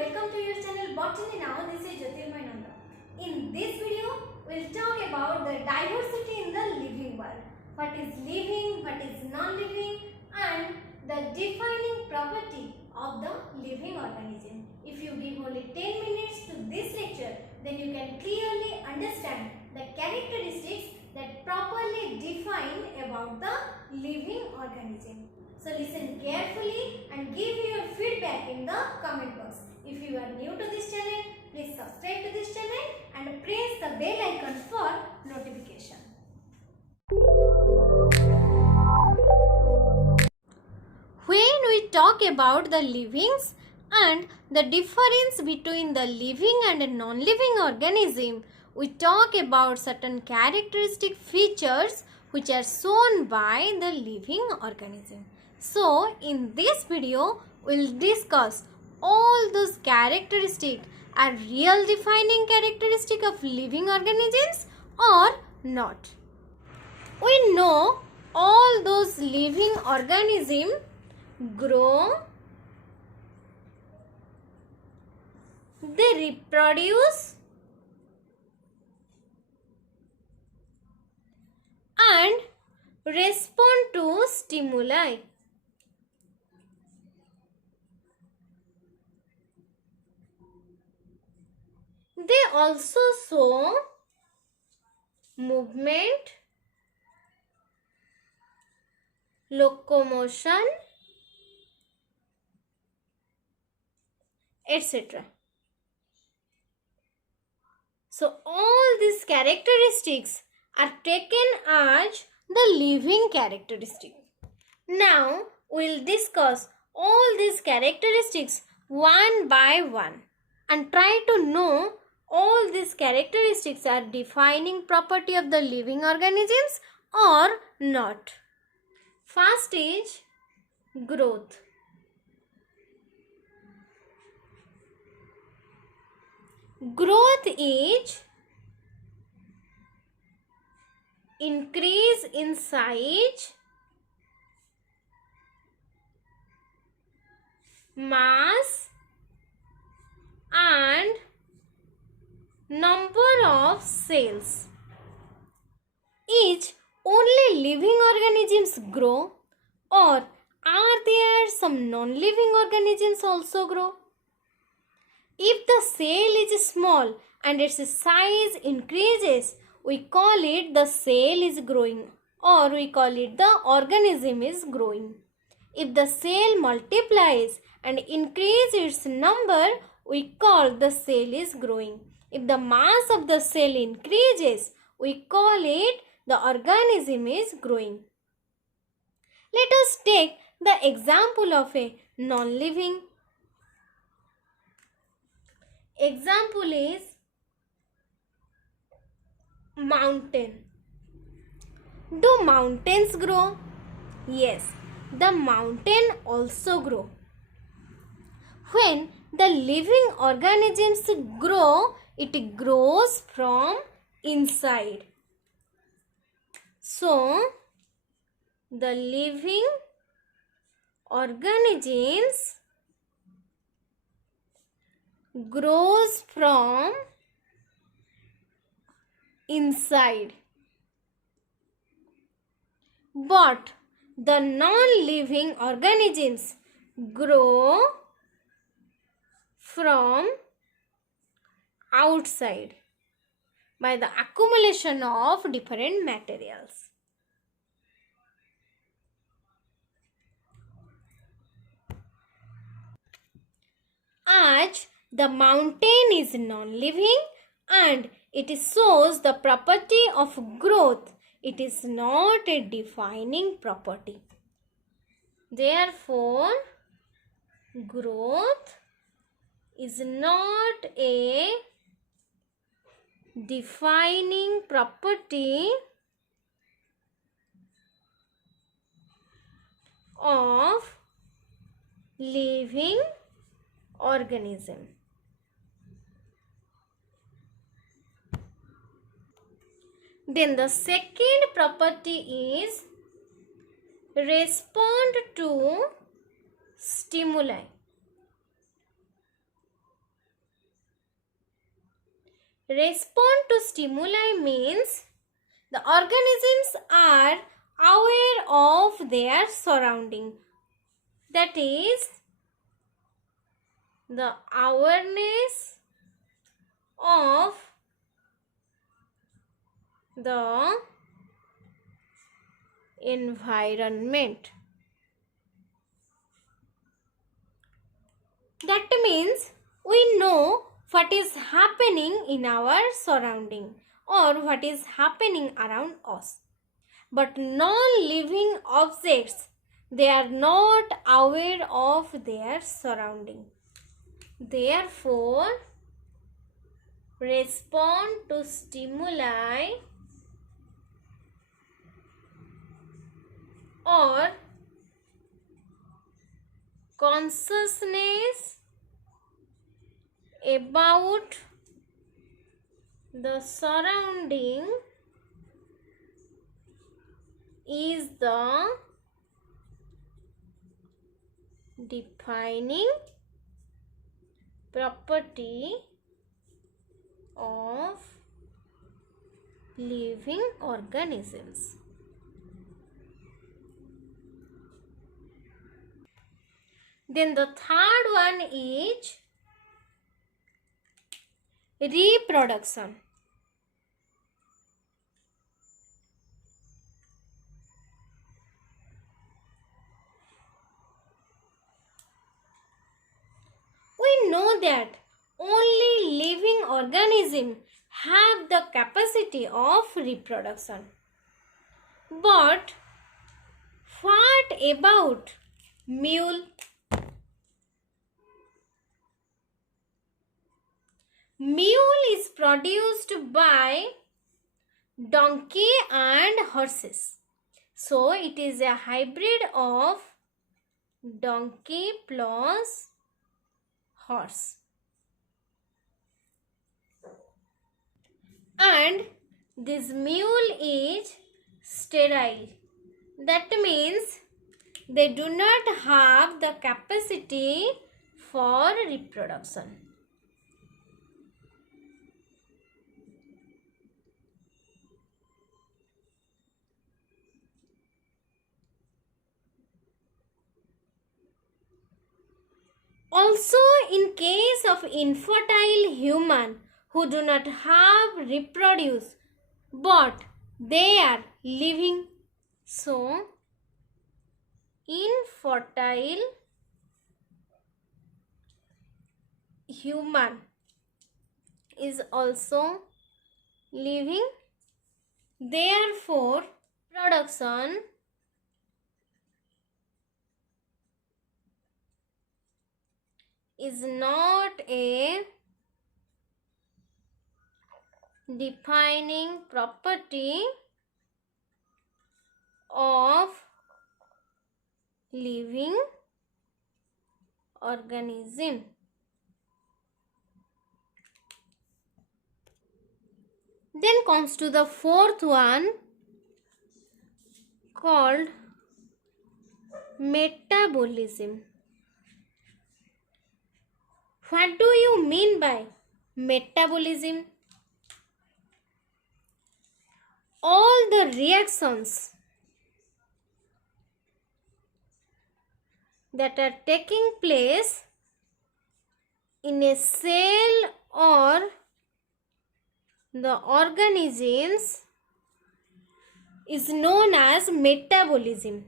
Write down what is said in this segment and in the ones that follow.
welcome to your channel Botany Now. This is Jyotirmay Nanda. In this video, we'll talk about the diversity in the living world. What is living, what is non-living, and the defining property of the living organism. If you give only 10 minutes to this lecture, then you can clearly understand the characteristics that properly define about the living organism. So listen carefully and give your feedback in the comment box. If you are new to this channel, please subscribe to this channel and press the bell icon for notification. When we talk about the livings and the difference between the living and non-living organism, we talk about certain characteristic features which are shown by the living organism. So, in this video, we'll discuss all those characteristics are real defining characteristic of living organisms or not. We know all those living organisms grow, they reproduce, and respond to stimuli. They also show movement, locomotion, etc. So all these characteristics are taken as the living characteristic. Now we'll discuss all these characteristics one by one and try to know all these characteristics are defining property of the living organisms or not. First is growth. Growth is increase in size, mass, and number of cells. Is only living organisms grow, or are there some non-living organisms also grow? If the cell is small and its size increases, we call it the cell is growing, or we call it the organism is growing. If the cell multiplies and increases its number, we call the cell is growing. If the mass of the cell increases, we call it the organism is growing. Let us take the example of a non-living. Example is mountain. Do mountains grow? Yes, the mountain also grow. When the living organisms grow, it grows from inside. So, the living organisms grows from inside. But the non-living organisms grow from outside by the accumulation of different materials. As the mountain is non-living and it shows the property of growth, it is not a defining property. Therefore, growth is not a defining property of living organism. Then the second property is respond to stimuli. Respond to stimuli means the organisms are aware of their surrounding. That is, the awareness of the environment. That means we know what is happening in our surrounding or what is happening around us. But non-living objects, they are not aware of their surrounding. Therefore, respond to stimuli or consciousness about the surrounding is the defining property of living organisms. Then the third one is reproduction. We know that only living organisms have the capacity of reproduction. But what about mule? Mule is produced by donkey and horses. So it is a hybrid of donkey plus horse. And this mule is sterile. That means they do not have the capacity for reproduction. Also, in case of infertile human who do not have reproduce, but they are living, so infertile human is also living. Therefore, production is not a defining property of living organism. Then comes to the fourth one called metabolism. What do you mean by metabolism? All the reactions that are taking place in a cell or the organisms is known as metabolism,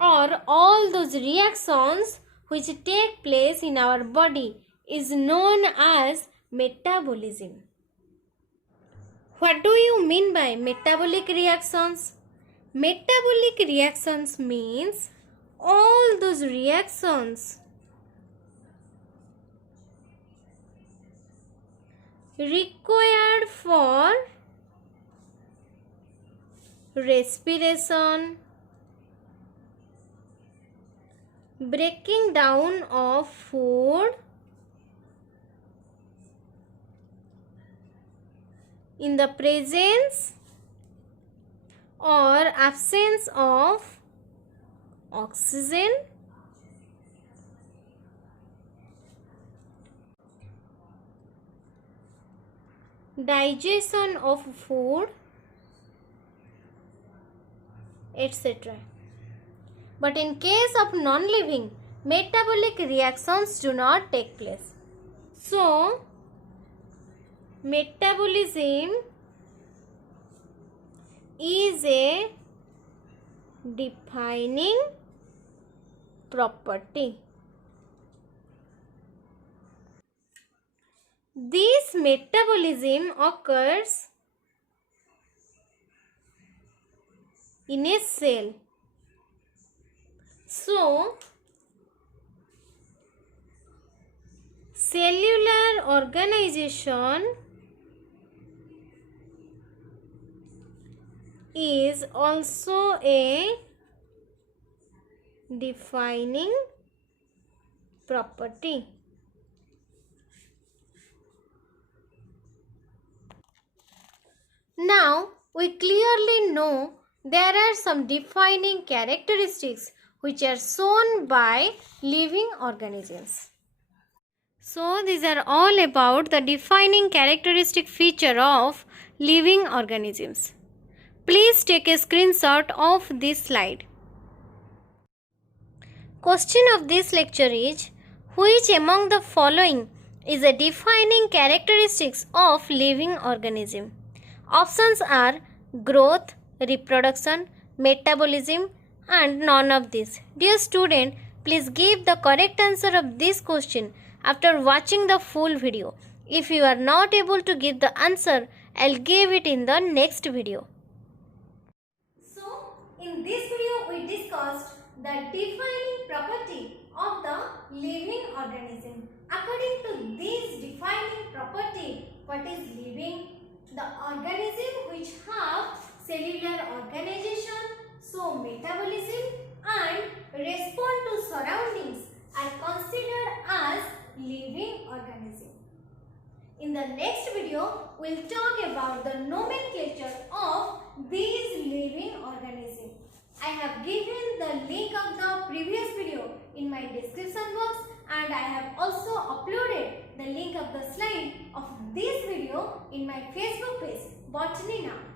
or all those reactions which take place in our body is known as metabolism. What do you mean by metabolic reactions? Metabolic reactions means all those reactions required for respiration, breaking down of food, in the presence or absence of oxygen, digestion of food, etc. But in case of non-living, metabolic reactions do not take place. So, metabolism is a defining property. This metabolism occurs in a cell. So, cellular organization is also a defining property. Now, we clearly know there are some defining characteristics which are shown by living organisms. So, these are all about the defining characteristic feature of living organisms. Please take a screenshot of this slide. Question of this lecture is, which among the following is a defining characteristics of living organism? Options are growth, reproduction, metabolism and none of these. Dear student, please give the correct answer of this question after watching the full video. If you are not able to give the answer, I'll give it in the next video. So, in this video we discussed the defining property of the living organism. According to this defining property, what is living? The organism which have cellular organization, so metabolism and respond to surroundings are considered as living organism. In the next video, we will talk about the nomenclature of these living organisms. I have given the link of the previous video in my description box and I have also uploaded the link of the slide of this video in my Facebook page, Botany Now.